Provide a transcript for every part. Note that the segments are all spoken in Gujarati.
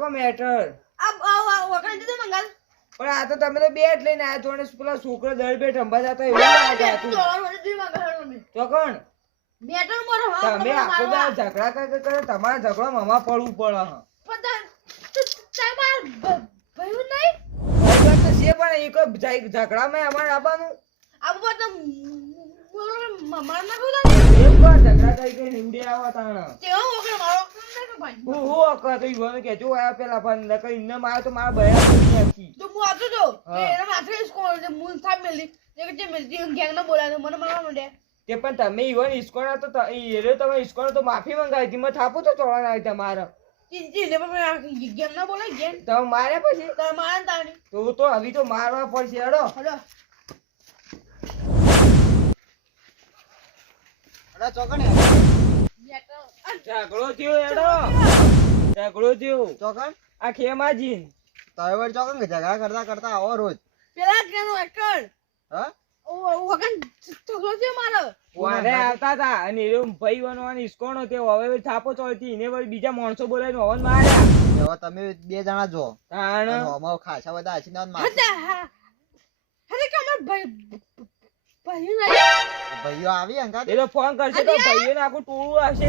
ચોકો મેટર વગર દીધો મંગાલ પણ આ તો તમે તો બેટ લઈને આયા છો ને પેલા છોકરો દર બેટ અંબા જતો એવું લાગે હતું ચોકણ મેટર મોર તમે આખો દા ઝઘડા કરે તમારે ઝઘડો મમા પડવું પડે હ ભયું નહીં ભાઈ તો છે પણ એક ઝઘડામાં અમારે આવવાનું આબુ તો મમ્મા ના બોલા એક વાર ઝઘડા કરી કે હિન્દી આવા તાણ તેઓ વગર મારો ભાઈ હું અકર તો ઈવન કે જો આયા પેલા પણ કઈ ઇન્ને મારે તો મારા બયા પૂરી આખી તો હું આતો તો કે એના માથે સ્કોર જે મૂન થાપ મેલી જે મેલતી ગેંગ ના બોલાય મને મારવા માંડે તે પણ તમે ઈવન ઈસ્કોના તો એરે તમે ઈસ્કોનો તો માફી મંગાવી હતી મેં થાપો તો ચોળા આવી તમારે ચીજી ને પણ ગેમ ના બોલાય ગેમ તમે માર્યા પછી તો મારન તાણી તો હવે તો મારવા પડશે હેડો હલો અરે ચોકણ ઝઘડો થયો હેડો ઝઘડો થયો ચોકણ આ ખેમાજી તય વર ચોકણ કે ઝઘડા કરતા કરતા આવો રોજ પેલા કેનો એકડ હા ઓ વગન ઠગલો છે મારો વારે આવતા હતા અને એ ભાઈ બનવાની ઈસ્કોનો તે હવે થાપો ચોળતી એને વળી બીજા માણસો બોલાવીને હવન માર્યા હવે તમે બે જણા જો તાણ અમાર ખાસા બધા આશીર્વાદ માર હતા હા હે કે અમાર ભાઈ નહીં ભાઈઓ આવી અંગા એ તો ફોન કરશે તો ભાઈઓને આખું ટોળું આવશે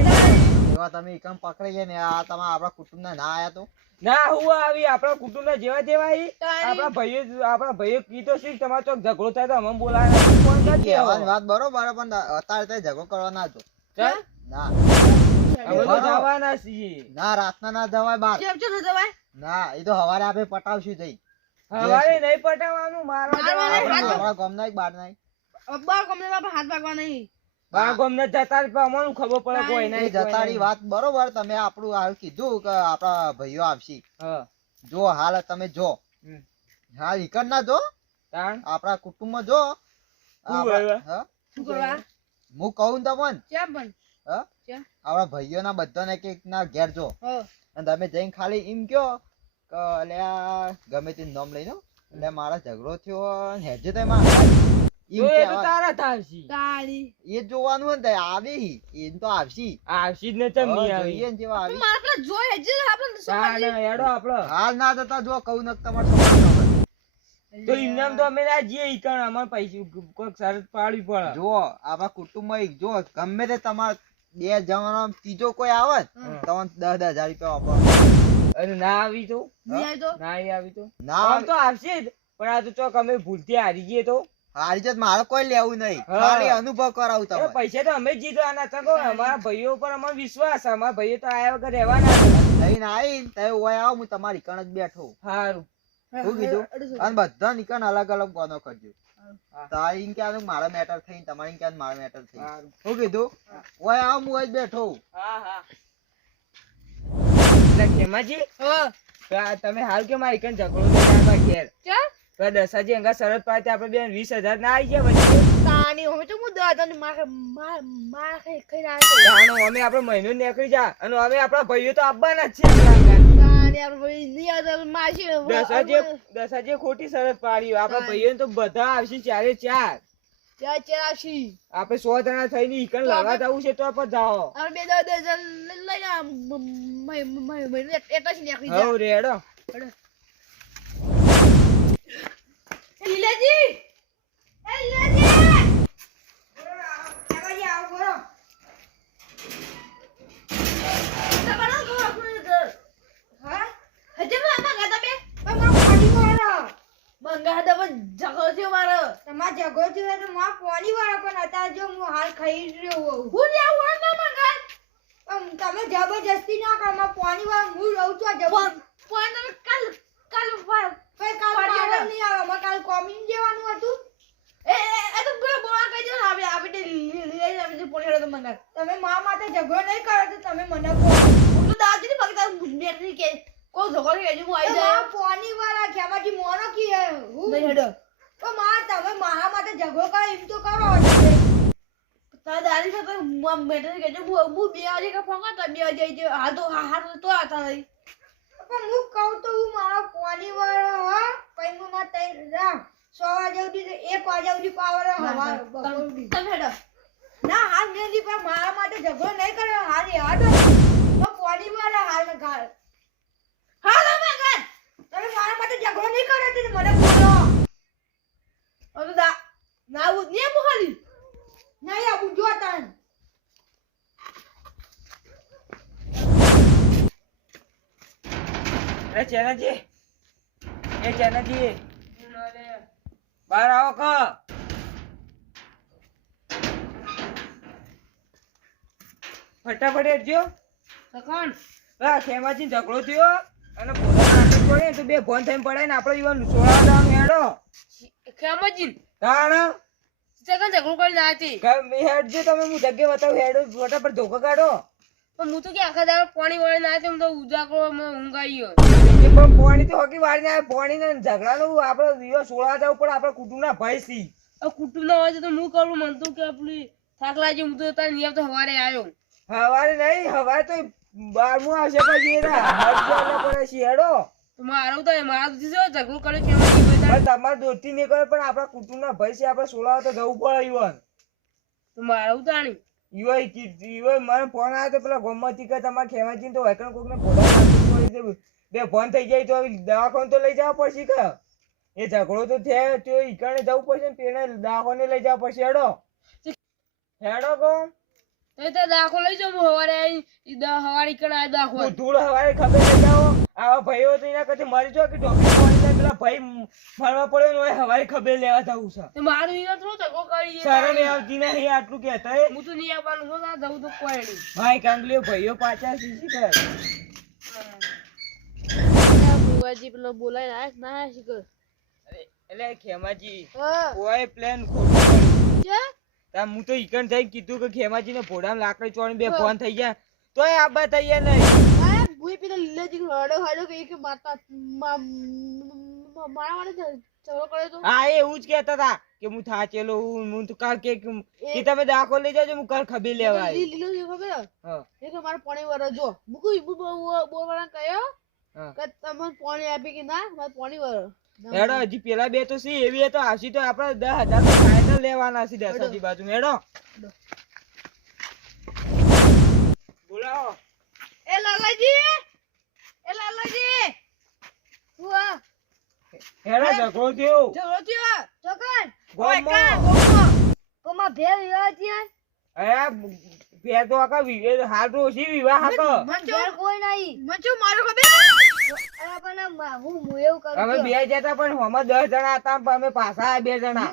એવા તમે એકમ પકડી ગયા ને આ તમારા આપણા કુટુંબના ના આયા તો ના હું આવી આપણા કુટુંબના જેવા જેવા ઈ આપણા ભાઈઓ કીધો છે તમારો ચોક ઝઘડો થાય તો અમને બોલાવે ફોન કરજે કહેવાની વાત બરોબર પણ અત્યારે તો ઝઘડો કરવા ના જો ચાલ ના અમે તો જવાના છીએ ના રાતના ના જવાય બાર કેમ છે દવાઈ ના એ તો હવારે આપણે પટાવશું જઈ હવારે નહીં પટાવવાનું આપણા ગામના એક બાર નહીં અબ્બા કમને બાપા હાથ ભાગવા નહીં બા ગોમને જતા જ અમને ખબર પડે કોઈ એ નહીં જતારી વાત બરોબર તમે આપણું હાલ કીધું કે આપણા ભાઈઓ આવશે હા જો હાલ તમે જો હાલ ઈકડ ના જો તાણ આપણા કુટુંબમાં જો હા શું કરવા હું કહું તમને કેમ પણ હા કેમ આપણા ભાઈઓના બધાને એક એક ના ઘેર જો હો અને તમે જઈને ખાલી એમ કયો કે અલ્યા ગમે તે નામ લઈ લો એટલે મારા ઝઘડો થયો ને હેજે તે માં તો એ તો તારા થાવશી તાળી એ જોવાનું હોય ને આવી એમ તો આવશી આવશી જ ને ચમ નહીં આવી જોઈએ ને જેવા આવી મારા પેલા જોઈ હજી આપણે તાણ હેડો આપડે હાલ ના જતા જો કહું નક તમારે છોકરાને તો ઇનામ તો અમે ના જઈએ ઈ કારણ અમાર પૈસા કોઈક શરત પાડવી પડે જો આપણા કુટુંબમાં એક જો ગમે તે તમારે બે જવાનો ત્રીજો કોઈ આવે તમને 10,000 રૂપિયા આપો અને ના આવી તો નહીં આવી તો ના આવી તો ના આમ તો આવશે જ પણ આ તો ચોક અમે ભૂલથી હારી ગઈએ તો હારી જત મારે કોઈ લેવું નહીં હા. ખાલી અનુભવ કરાવું એ તમે પૈસા તો અમે જ જીતવાના હતા કહો અમારા ભાઈઓ પર અમારો વિશ્વાસ અમારા ભાઈઓ તો આયા વગર રહેવાના લઈને આવી તમે ઓય આવો હું તમારી કણ જ બેઠો સારું શું કીધું અને બધા નીકળ અલગ અલગ બોનો કરજો તારી ઇન ક્યાં મારા મેટર થઈ તમારી ક્યાં મારા મેટર થઈ સારું શું કીધું ઓય આવો હું જ બેઠો હા હા એટલે ખેમાજી હો તો આ તમે હાલ કે મારી કન ઝઘડો લઈને આવ્યા ઘેર ચા તો દસાજી અંગા શરત પાડે આપણે બેન 20,000 ના આવી ગયા વચ્ચે તાણી હવે તો હું દાદાની માર ખાઈ આવ્યો જાણો અમે આપણો મહિનો નીકળી જા અને હવે આપણા ભાઈઓ તો આવવાના જ છે આપણા અંગાત. તાણી આપણે ભાઈ નહીં આવતા માસી દસાજીએ ખોટી શરત પાડી આપણા ભાઈઓ તો બધા આવશે ચારે ચાર ત્યાં ચાશી આપણે 100 જણા થઈને ઈકણ લગા જવું છે તો આપણે જાઓ આપણે બે દસ લઈ જા મહિને એટલા જ નીકળી જા હવ રેડો લીલાજી એ લીલાજી કેવાજી આવ બોલો તમારો ઘર આપણું ઘર હા હજે મામા ગાતા બે મામા પાણી વાળો મંગા દબ જગો છે મારો તમાર જગો છે તો માં પાણી વાળો પણ હતા જો હું હાલ ખાઈ રહ્યો હું લે વાળો મંગા તમે જબરજસ્તી ના કરો માં પાણી વાળો હું રહું છું જબર પાણી કાલ પાણી નહીં આવે માં કાલ કોમિંગ જેવાનું હતું એ તો બોલા કહી દો આપણે લઈ આપણે પોલીસ તો મંગા તમે માં માટે ઝઘડો નહીં કરો તો તમે મને કહો હું તો દાદી ને બગતા બેટરી કે કો ઝઘડો કે હું આવી જાય પાણી વાળા ખેમાજી મોનો કી હું નહીં હેડો તો માં તમે મારા માટે ઝઘડો કરો એમ તો કરો તારા દાદી સાથે બેટરી કે હું બે વાગે કે ફોન કરતા 2 વાગે હા તો આતા નહીં પણ હું કહું તો હું મારો પાણી વાળો હા કઈ હું માં તઈ રા 100 વાગે સુધી 1 વાગે સુધી પાવર હવા તમે હેડો ના હાલ નથી પણ મારા માટે ઝઘડો નહીં કર્યો હાલ યાદ તો પાણી વાળા હાલ ગાળ હાલ એ ચેનાજી બહાર આવો ક ફટાફટ હેડજો ખેમાજી ઝઘડો થયો અને પોતાના હાથે પડે તો બે ફોન થઈને પડે ને આપણે ઈવન સોળા જવાનું હેડો તાણ હેડજો તમે હું જગ્યા બતાવું હેડો ફટાફટ ધોકો કાઢો હું તો કે આખા દાડો પાણી વાળી ના તો ઉજાગરો ઊંઘ આવી એ પણ પોણી તો હોકી વાળી ના પોણી ને ઝઘડાનું આપણે ઈવન સોળા જવું પડે આપણે કુટુંબના ભાઈ સી કુટુંબ ના હોય તો હું કરું મન તો કે આપણી થાક લાગી હું તો તાર નિયમ તો હવારે આવ્યો હવારે નહીં હવારે તો 12મું આવશે પછી એના હરજો પડે છે હેડો તો મારું તો મારા સુધી ઝઘડો કર્યો છે પણ તમારે દોસ્તી નહીં કરે પણ આપણા કુટુંબના ભાઈ છે આપણે સોળા તો જવું પડે ઈવન તો મારું તાણી ઈવન મને ફોન આવ્યો તો પેલા ગોમતી કે તમારે ખેમાજી તો વૈકણ કોકને ફોટા નાખી પડી બે ફોન થઈ જાય તો દવાખાને તો લઈ જવા પડશે કે એ ઝઘડો તો થયો તો ઈકણે જવું પડશે ને પેને દવાખાને લઈ જવા પડશે હેડો કો તો દાખો લઈ જાઉં હું હવારે આવી હવારે કણ આ દાખો ધૂળ હવારે ખબર લઈ જાઓ આવા ભાઈઓ તો એના કરતા મરી જો કે ડોક્ટર પેલા ભાઈ ફરવા પડ્યો ને હોય હવારે ખબર લેવા જવું છે તો મારું ઈના થોડો ઝઘડો કરી શરમ આવતી નહીં આટલું કહેતા હે હું તો નહીં આવવાનું હો ના જવું તો કોઈ નહીં ભાઈ કાંગલીઓ ભાઈઓ પાછા શીશી કર બુવાજી પેલો બોલાય ના ના શીખર એટલે ખેમાજી હા કોઈ પ્લાન ખોટો કર્યું કે તા હું તો ઈકણ થઈ કીધું કે ખેમાજી ને ભોડામાં લાકડી ચોણી બે ફોન થઈ ગયા તોય આબા થઈ ગયા નહીં આ ભૂઈ પેલો લીલાજી હડો હડો કે માતા મારા માટે ઝઘડો કર્યો તો હા એવું જ કહેતા હતા કે હું થાચેલો હું તો કાલ કે તમે દાખો લઈ જાજો હું કાલ ખબર લેવા આવ્યો લીલો જે ખબર હા એ કે મારે પાણી વર જો મુકુ બોલવાના કયો હા. કે તમને પાણી આપી કે ના મારે પાણી વર હેડો હજી પેલા બે તો સી એવી તો આવશી તો આપણે 10,000 તો ફાઇનલ લેવાના છે દસાજી બાજુ હેડો બોલાવો એ લાલાજી હુઆ હેડો ઝઘડો થયો ઝઘડો થયો ચોકન ગોમમાં કોમા ભેર વિવાહ થયા અરે બે તો આકા હાલ તો સી વિવાહ હતો ઘેર કોઈ નહીં મચો મારો ખબર અરે પણ હું એવું કરું અમે બે જતા પણ હમણાં 10 જણા હતા પણ અમે પાછા આવ્યા 2 જણા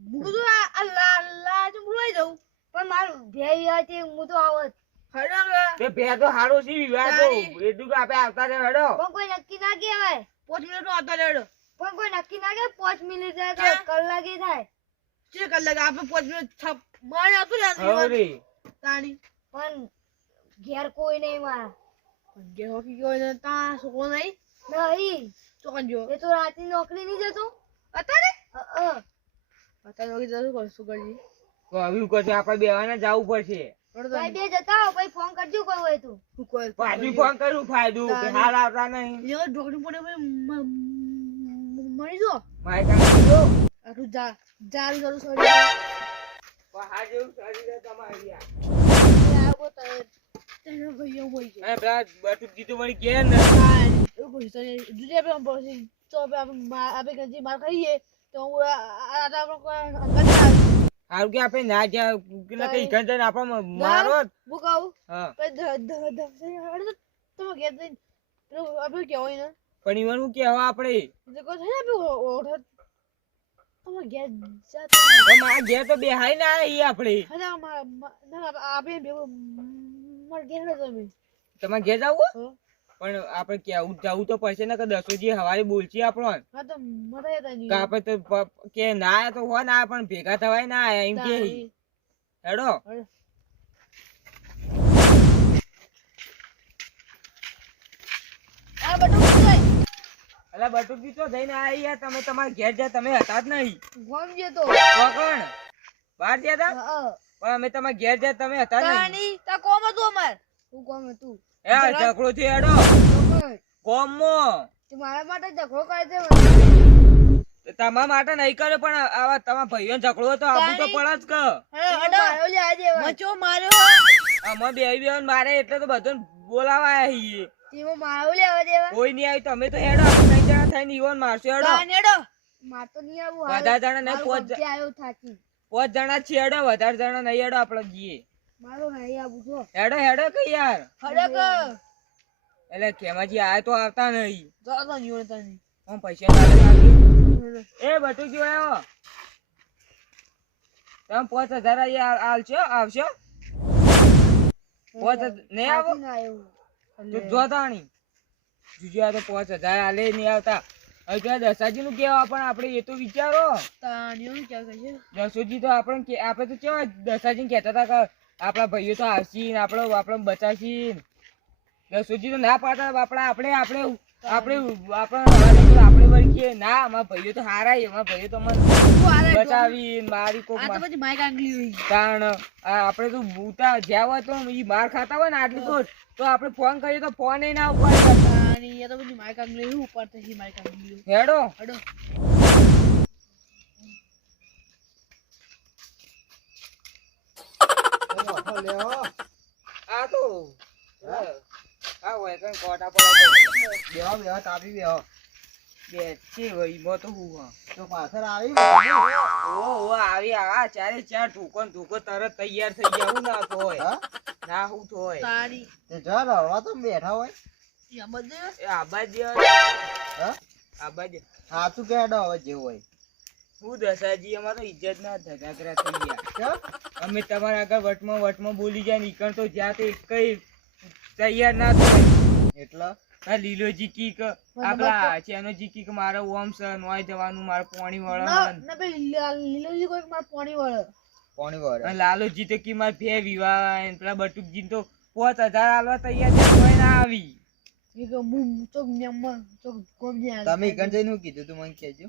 બુગું આ લા જો બોલાઈ જાઉં પણ મારું ભેર વિવાહ થી હું તો આવત હડો તે બે તો હારો સી વિવાહ તો એટલું કે આપણે આવતા રહે હેડો પણ કોઈ નક્કી ના કહેવાય 5 મિનિટ નો આતો લેડો પણ કોઈ નક્કી ના કે 5 મિનિટ જાય તો ક્યાં? કલાકે થાય ચે કલાક આપણે 5 મિનિટ થપ મારે આતો લે હવરી તાણી પણ ઘેર કોઈ નહીં મારા ગે હોકી ગયો ને તા સોકો નહીં નહીં તો કંજો એ તો રાતની નોકરી નહીં જતો અત્યારે અત્યારે નોકી જતો કરશું કરજી તો હવે શું કરશે આપણે બેવાને જવું પડશે ભાઈ બે જતા હો પછી ફોન કરજો કોઈ હોય તો હું કોઈ પાછું ફોન કરું ફાયદું કે હાલ આવતા નહીં યો ઢોકળી પડે મરી જો માય કામ જો આટલું જાલ કરું સોરી પહાડ જેવું શરીર તમારી યાર આવો તો તેનો ભાઈઓ હોય છે એ પેલા બટુકજી તો વળી કે ને એવું કોઈ તને દુજે આપણે બોલી તો આપણે કંજી માર ખાઈએ તો આ આપણે કોઈ હારું કે આપણે ના જ્યાં કે કઈ ગંજન આપણે મારો બુકાવ હા તમે ઘેર જઈને પેલું આપણે કહેવાય ને પણ ઈવન હું કહેવા આપણે એટલે કહો છે ને આપણે ઓઢ તમે ઘેર જા તો મારા ઘેર તો બેહાઈ ના આવી આપણે હા આપણે ભેગું મારે ઘેર હેડો તમે તમારે ઘેર જવું હો. પણ આપણે કેવું જવું તો પડશે ને કે 10 હવારે બોલશી આપણો હા તો મરે હતા કે આપણે તો કે ના આયા તો હો ના આયા પણ ભેગા થવાય ના આયા એમ કે હેડો આ બટુ અલા બટુકજી તો જઈને આયા યાર તમે તમારા ઘેર જા તમે હતા જ નહીં ગોમ જે તો કોણ બહાર ગયા હતા હા પણ અમે તમારા ઘેર જા તમે હતા જ નહીં તાની તા કોમ હતું અમાર હું કોમ હતું એ ઝઘડો થી હેડો કોમો તે મારા માટે ઝઘડો કરે છે તમારા માટે નહીં કર્યો પણ આવા તમારા ભાઈઓ ઝઘડો તો આબુ તો પડે જ કે મારો લે આજે મચો માર્યો આમાં બે મારે એટલે તો બધું બોલાવા આવીએ તેમાં મારું લેવા દેવા કોઈ નહીં આવી તમે તો હેડો આપણે 3 જણા થઈને ઈવન મારશો હેડો તાનેડો માર તો નહીં આવું વધારે જણા નહીં મારું કબજે આવ્યો થાકી 5 જણા છીએ હેડો વધારે જણા નહીં હેડો આપણે જઈએ મારું નહીં આવું જો હેડો હેડો કે યાર હડક એટલે ખેમાજી આયા તો આવતા નહીં. જરા તો જોડે તને હું પૈસા ચાલે આપી. એ બટુ જોયો તમે 5000 અહીંયા આવશો આવશો 5000 નહીં આવો તો જો તાણી જુજિયા તો 5000 આલે નહીં આવતા. હવે ત્યાં દસાજી નું કેવા પણ આપણે એ તો વિચારો. તાણીઓ ક્યાં કહે છે દસોજી તો આપણે તો કેવા દસાજી કહેતા હતા કે આપણા ભાઈઓ તો આવશી ને આપણે બચાવશી. દસોજી તો ના પાડતા આપણે વળગીએ ના. અમારા ભાઈઓ તો હારા અમારા ભાઈઓ તો મને બચાવી મારી કોક આ તો પછી માઈક આંગલી હોય કારણ આપણે તો ભૂતા જ્યાં હોય તો ઈ માર ખાતા હોય ને આટલું તો આપણે ફોન કરીએ તો ફોન ના ઉપાડે. તાણી એ તો પછી માઈક આંગલી હોય ઉપર થી માઈક આંગલી હેડો હડો આ તો આ હોય કઈ કોટા પડે બેહો તાપી બેહો બે છે વઈ મો તો હું તો પાછળ આવી ઓ આવી આ ચારે ચાર ઢૂકો તરત તૈયાર થઈ ગયા. હું ના તો હોય હા ના હું તો હોય તાણી તે જો રડવા તો બેઠા હોય એ બધે એ આબાજ હા આબાજ સાચું કહેડો હવે જેવું હોય હું દસાજી અમારો ઇજ્જત ના ધગાગરા થઈ ગયા. કેમ અમે તમારા આગળ વટમાં બોલી જાય નીકળ તો જ્યાં તો એકઈ તૈયાર ના થાય. એટલે આ લીલોજી કી કે આપડા ચેનોજી કી કે મારે ઓમ છે નોય જવાનું મારે પાણી ના વાળવાનું. ના ભાઈ લીલોજી કોઈ માર પાણી વાળે પાણી વાળે અને લાલોજી તો કી મારે ભે વિવાહ ને પેલા બટુકજી તો 5000 આલવા તૈયાર છે કોઈ ના આવી. એ કે મું ચોક ન્યામાં ચોક કોમ ને તમે ઈકણ જઈને શું કીધું તું મને કહેજો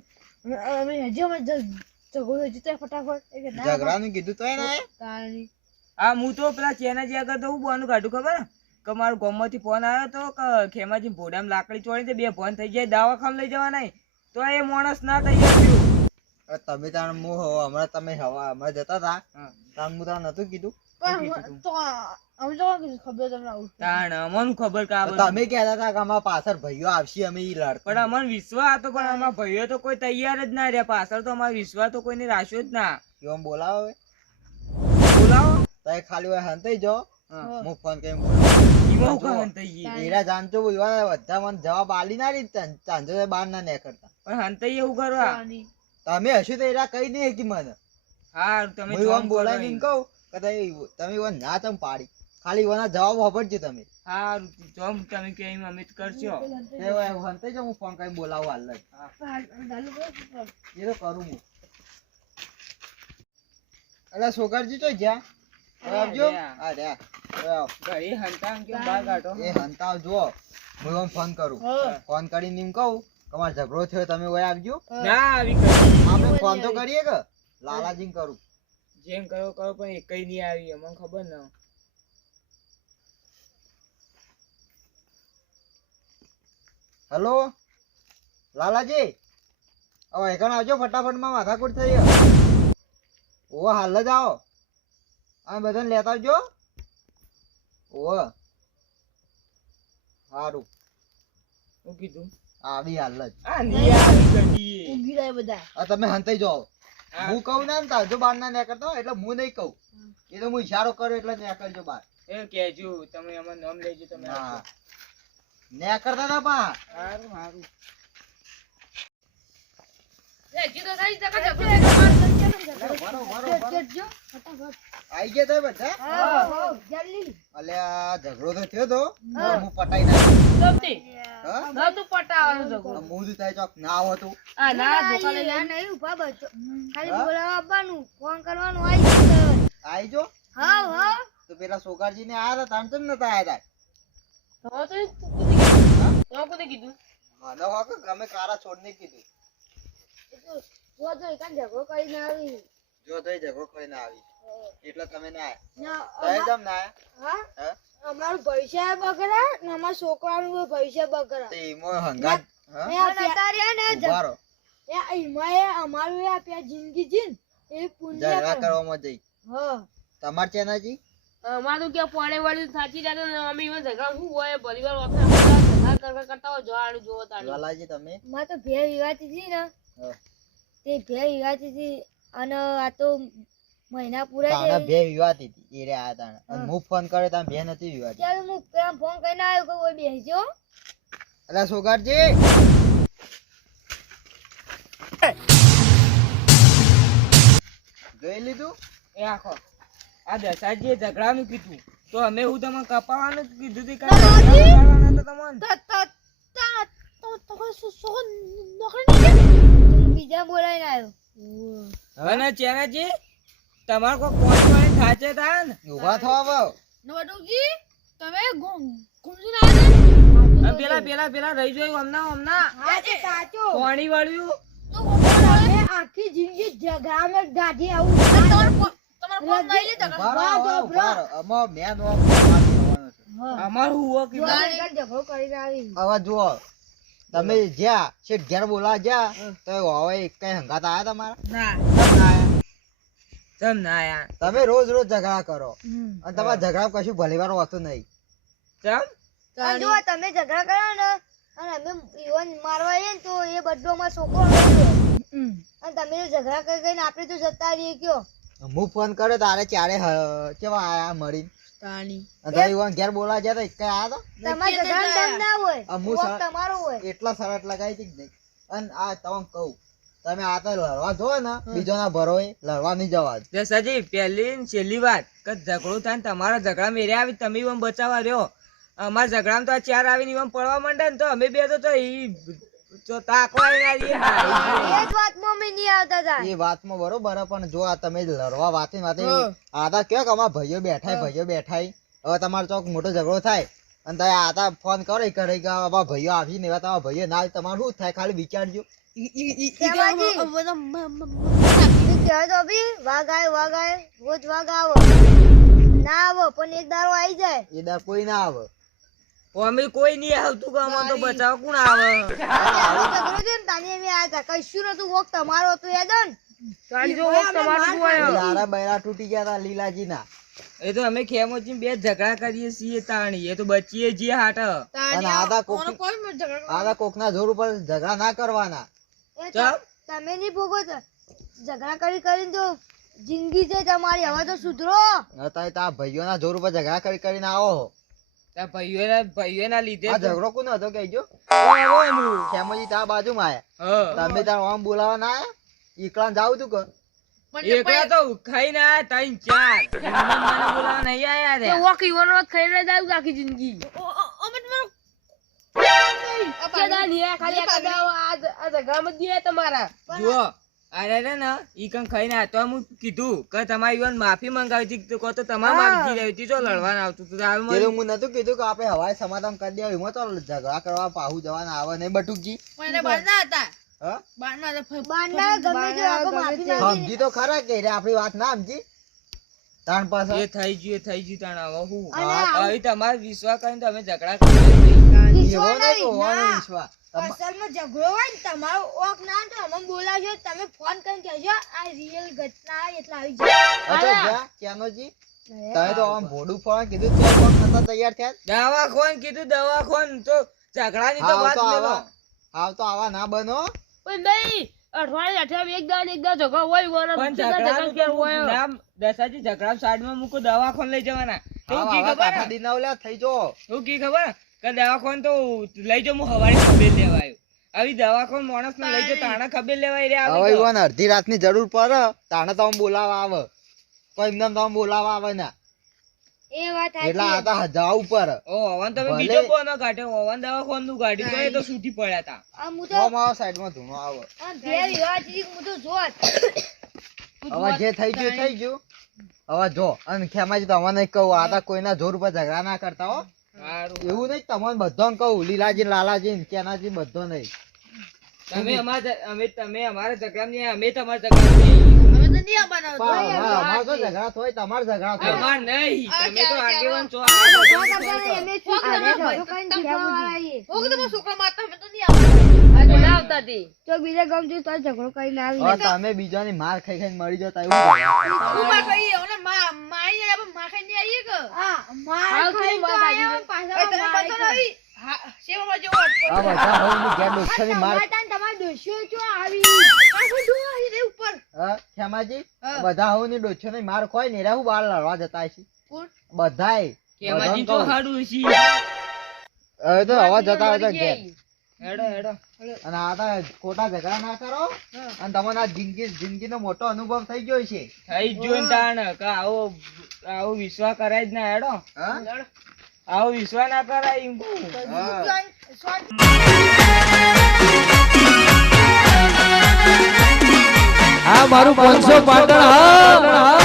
અમે હજી અમે ઝઘડો જીતે ફટાફટ એ કે ના ઝઘડાનું કીધું તોય ના આયા? તાણી હા હું તો પેલા ચેનાજી આગળ તો હું બોનું કાઢું ખબર કે મારું ગામમાંથી ફોન આવ્યો તો કે ખેમાજી ભોડામાં લાકડી ચોળી તે બે ફોન થઈ જાય દવાખાને લઈ જવાના તો એ માણસ ના તૈયાર થયું. અરે તમે તાણ હમણાં તમે હમણાં જતા હતા હા. તાણ હું તાણ નતું કીધું પણ તો અમે તો ખબર તમને આવું તાણ અમને ખબર કે આ બધું. તમે કહેતા હતા કે અમારા પાછળ ભાઈઓ આવશે અમે ઈ લડતા પણ અમને વિશ્વાસ હતો પણ અમારા ભાઈઓ તો કોઈ તૈયાર જ ના રહ્યા. પાછળ તો અમારો વિશ્વાસ તો કોઈને રાખ્યો જ ના. કેમ બોલાવો હવે બોલાવો તમે ખાલી હોય હંતાઈ જાઓ હા. હું ફોન કરીને બોલાવું ઈમાં હું કહું થઈ ગઈ એરા જાણતો એવા બધા મને જવાબ આલી ના રહી ચાંજો બહાર ના નીકળતા પણ હંતાઈ એવું કરવા. તાણી તમે હશો તો એરા કઈ નહીં કે મને હા તમે હું જોમ એમ બોલાવીને કરો કહું કે તમે એવા ના તમે પાડી ખાલી એવાના જવાબ વાપરજો તમે હા જોમ તમે કે એમ અમે જ કરશો. તે હવે હંતાઈ જાઓ હું ફોન કરીને બોલાવું હાલ જ એ તો કરું હું અરે છોકરજી તો જ્યાં હવે આવજો હા રહ્યા હવે આવો. ઘડી હંતા કે બહાર કાઢો. એ હંતાવ જુઓ હું એમ ફોન કરું ફોન કરીને એમ કહું કે મારો ઝઘડો થયો તમે ઓય આવજો ના આવી કરી આપણે ફોન તો કરીએ કે લાલાજી કરું જેમ કરો કરો પણ એકઈ નહીં આવી અમને ખબર ન. હેલો લાલાજી હવે એકણ આવજો ફટાફટમાં માથાકૂટ થઈ ઓ હાલ જ આવો આ બધાને લેતા આવજો ઓ સારું હું કીધું આવી હાલ જ આ નહીં આવી કરી. ઊંઘી જાય બધા આ તમે હંતાઈ જાઓ હા. હું કહું ને તાજો બહાર ના નીકળતો હોય એટલે હું નહીં કહું એ તો હું ઈશારો કરું એટલે નીકળજો બહાર એ કહેજો તમે અમારું નામ લેજો તમે હા આવજો. નીકળતા હતા પા સારું સારું આઈ ગયા તા બધા જલ્દી અલે આ ઝઘડો તો થયો તો હું પટાઈ નાખ્યો હા હું જ થાય ચોક ના આવતું આઈ જો તો પેલા સોકારજી ને આયા હતા તાણ નતા આયા તા મને વાક ગમે કારા છોડને કીધું ઝઘડો કરીને આવી જો તો ઝઘડો કરીને આવી એટલે તમે ના આયા તય જમ ના આયા અમારું ભવિષ્ય બગડા ને અમારા છોકરાનું ભવિષ્ય બગડા તે ઈમો હંગાત હા ઉભા રહો અમારું આપ્યા જિંદગી જીન એ પુણ્ય ઝઘડા કરવામાં જઈ હા તમાર ચેનાજી અમારું કે પડે વળી સાચી જતો ને અમે એવા ઝઘડા શું હોય પરિવાર ઝઘડા કરતા હોય જોવાનું જોવો તાણી લાલાજી તમે માં તો ભે વિવાતી હતી ને હા. તે ભે વિવાતી હતી અને આ તો મહિના પૂરા તાણે છે બે વિવાતી હતી એ રે આયા તાણે અને હું ફોન કર્યો તાણે બે નથી વિવાતી ત્યારે હું પેલા ફોન કરીને આવ્યો કે ઓય બેસજો અલા સોગારજી જોઈ લીધું એ આખો આ દસાજીએ ઝઘડાનું કીધું તો અમે હું તમને કપાવાનું જ કીધું તું કે દસાજી! ઝઘડા કરવાના તો તમને બીજા બોલાઈને આવ્યો અને ચેનાજી તમારે કોઈ કોણ કોણ થાચે તા ને ઉભા થવા બહુ નવટુજી તમે ઘૂમજી ના અને પેલા રહી જોયું હમણાં હા તે સાચો પાણી વાળ્યું તો તમે આખી જિંદગી ઝઘડામાં ગાઢી આવું તમારો ફોન લઈ લે તગર ઉભા રહો, વાહ, ઉભા રહો. આમાં મેં નો થવાનું છે. અમાર હું હો કે ઝઘડો કરીને આવી હવે જુઓ તમે જ્યાં શેઠ ઘેર બોલા જ્યાં તો હવે કઈ હંગાત આયા તમારા કેમ ના આયા? તમ ના યાર તમે રોજ ઝઘડા કરો અને તમારા ઝઘડા કશું ભલીવાર હોતું નહીં ચમ અને જો તમે ઝઘડા કરો ને અને અમે ઈવન મારવા આવીએ ને તો એ બધો અમારો છોકરો રહ્યો અને તમે જો ઝઘડા કરી કરીને આપણે તો જતા રહીએ કયો હું ફોન કર્યો તારે ચારે કેવા આયા મળી અને તમે ઈવન ઘેર બોલા જ્યાં તો કઈ આયા તમારે ઝઘડા દમ ના હોય અમુ કોક સર- તમારો હોય તો એટલા સરસ લગાવી હતી જ નહીં અને આ તમને કહું તમે આ તો લડવા જો ને બીજો ના ભરો લડવા નહીં જવા દે. દસાજી પહેલી ને છેલ્લી વાત કે ઝઘડો થાય ને તમારા ઝઘડા મેરે આવી તમે ઈવન બચાવવા રહ્યો અમારા ઝઘડામાં તો આ ચાર આવીને ઈવન પડવા માંડે ને તો અમે બે તો ઈ તો તાકવા એ જ વાતમાં અમે નહીં આવતા હતા એ વાતમાં બરોબર હે, પણ જો આ તમે લડવા વાતે વાતે આતા કેક અમારા ભાઈઓ બેઠા હવે તમારો ચોક મોટો ઝઘડો થાય અને તમે આતા ફોન કરે કે અમારા ભાઈઓ આવી ને એવા તમારા ભાઈઓ ના આવે, તમારું શું થાય ખાલી વિચારજો. કહેવાય તો અભી વાઘ આવે રોજ વાઘ આવો ના આવો પણ એક દારો આવી જાય એ દર કોઈ ના આવે. અમે કોઈ નહીં આવતું કે અમારે તો બચાવ કોણ આવે આવો ઝઘડો છે ને તાની અમે આયા હતા કશું નતું વોક તમારો હતો યાદ હે ને? તારી જો વખત તમારું શું આયો? લારા બૈરા તૂટી ગયા હતા લીલાજી ના એ તો અમે ખેમોજી બે ઝઘડા કરીએ છીએ તાણી એ તો બચીએ છીએ હાટ અને આદા કોક ના જોર ઉપર ઝઘડા ના કરવાના. એ ચમ? તમે નહીં ભોગો છો. ઝઘડા કરીને તો જિંદગી છે તમારી હવે તો સુધરો અત્યારે તો આ ભાઈઓના જોર ઉપર ઝઘડા કરીને આવો. ભાઈઓના લીધે આ ઝઘડો કોનો હતો કહેજો. ખેમોજી તારા બાજુમાં આયા તમે તાર આમ બોલાવા ના આયા એકલા જાવ તું કે એકલા તો ખાઈને આયા ત્રણ ચાર મને બોલાવા નહીં આયા રે વોક ઈવન વાત ખાઈને જ આવ્યું આખી જિંદગી કેદા લીયા ખાલી આ કદાઓ આ ઝઘડામાં જ ગયા તમારા જુઓ અરે રે ને ઈ કણ ખાઈને આ તો હું કીધું કે તમારી ઈવન માફી મંગાવી હતી તો કહો તો તમારે માફી રહી હતી જો લડવાના આવતું તો આવે મને પેલું હું નતું કીધું કે આપણે હવાએ સમાધાન કરી દેવું એમાં તો ઝઘડા કરવા પાહુ જવાના આવે નહીં બટુકજી. હા બારના ગમે તે આખો માફી માંગી સમજી તો ખરા કે રે આપણી વાત ના સમજી તાણ પાસે એ થઈ ગયું તાણ હવે હું અને આમ- હવે તમારે વિશ્વાસ કરીને તમે ઝઘડા કરી એવો નહીં હોવાનો વિશ્વાસ. અસલમાં ઝઘડો હોય ને તમારો ઓક ના તો અમને બોલાવજો તમે ફોન કરીને કહેજો આ રિયલ ઘટના એટલે આવી જાય અચ્છા જા ક્યાનોજી તમે તો આમ ભોડું ફોન કીધું તો કોણ નતા તૈયાર થયા. દવાખોન કીધું દવાખોન તો ઝઘડાની તો હાવ વાત તો મેલો આવા ના બનો. પણ નહીં અઠવાડિયે એક દાડ ઝઘડો હોય ઈવન પણ ઝઘડા ઝઘડાનું કેમ તો હોય નામ દસાજી ઝઘડા સાઈડમાં મૂકો દવાખોન લઈ જવાના શું કી આવા ખબર કાઠા દીના ઓલા થઈ જો. શું કી ખબર કે દવાખોન તો લઈ જાઉં હું હવારે ખબર લેવાયો આવી દવાખોન માણસ ને લઈ જાઉં તાણા ખબર લેવાય રે હવે આવી તો. ઈવન અડધી રાતની જરૂર પડે તાણે તો આમ બોલાવા આવે કોઈ એમને તો આમ બોલાવા આવે ના એ વાત એટલે આ તો હજાર ઉપર ઓ હવન તમે ભલે. બીજો કોનો કાઢ્યો હવન દવાખોન નું કાઢ્યું તો એ તો છૂટી પડ્યા તા આમ હું તો આમ આવા સાઈડમાં ધૂણો આવે. આમ ઘેર વિવાહ ચીજ હું તો જોત હવે જે થઈ ગયું હવે જો અને ખેમાજી તો અમને કહું આ તો કોઈના જોર ઉપર ઝઘડા ના કરતા હો. સારું એવું નહીં તમને બધાને કહું લીલાજી લાલાજી ને કેનાજી બધો નહીં. તમે અમારા ઝઘડા ને અમે તમારા ઝઘડા અમારે તો ઝઘડા થાય તમારે ઝઘડા થાય. અમાર નહીં તમે તો આગેવાન છો એમે શું ઝઘડો કરીને જીવવા આવીએ. આજે ના આવતા તે તો બીજા ગામ જઈ તો ઝઘડો કરીને આવી હવે તમે બીજાની માર ખાઈ ખાઈને મરી જતા એવું ઝઘડા. હા માર હાવ ખાઈને તો કેમ આયા પાછા મારે ખાઈ. આ બધા ભાઈની ઘેર ડોક્ટરની માર તમારા ડોશીઓ ચો આવી પાછું જો અહીં રે ઉપર ખેમાજી હા. બધા હું ની ડોછો ને માર કોઈ ને હું બાર લડવા જતા છે કોણ? બધાય ખેમાજી તો હાડું છે હવે તો હવા જતા હોય તો ઘેર. હેડો હેડો અને આ તો ખોટા ઝઘડા ના કરો અને તમને આ જિંદગીનો મોટો અનુભવ થઈ ગયો છે થઈ જ જોઈને તાણ કે આવો વિશ્વાસ કરાય જ ના હેડો હા? આવો વિશ્વાસ ના કરાય એમ કહું. હા. આ મારું 500 પાટણ હા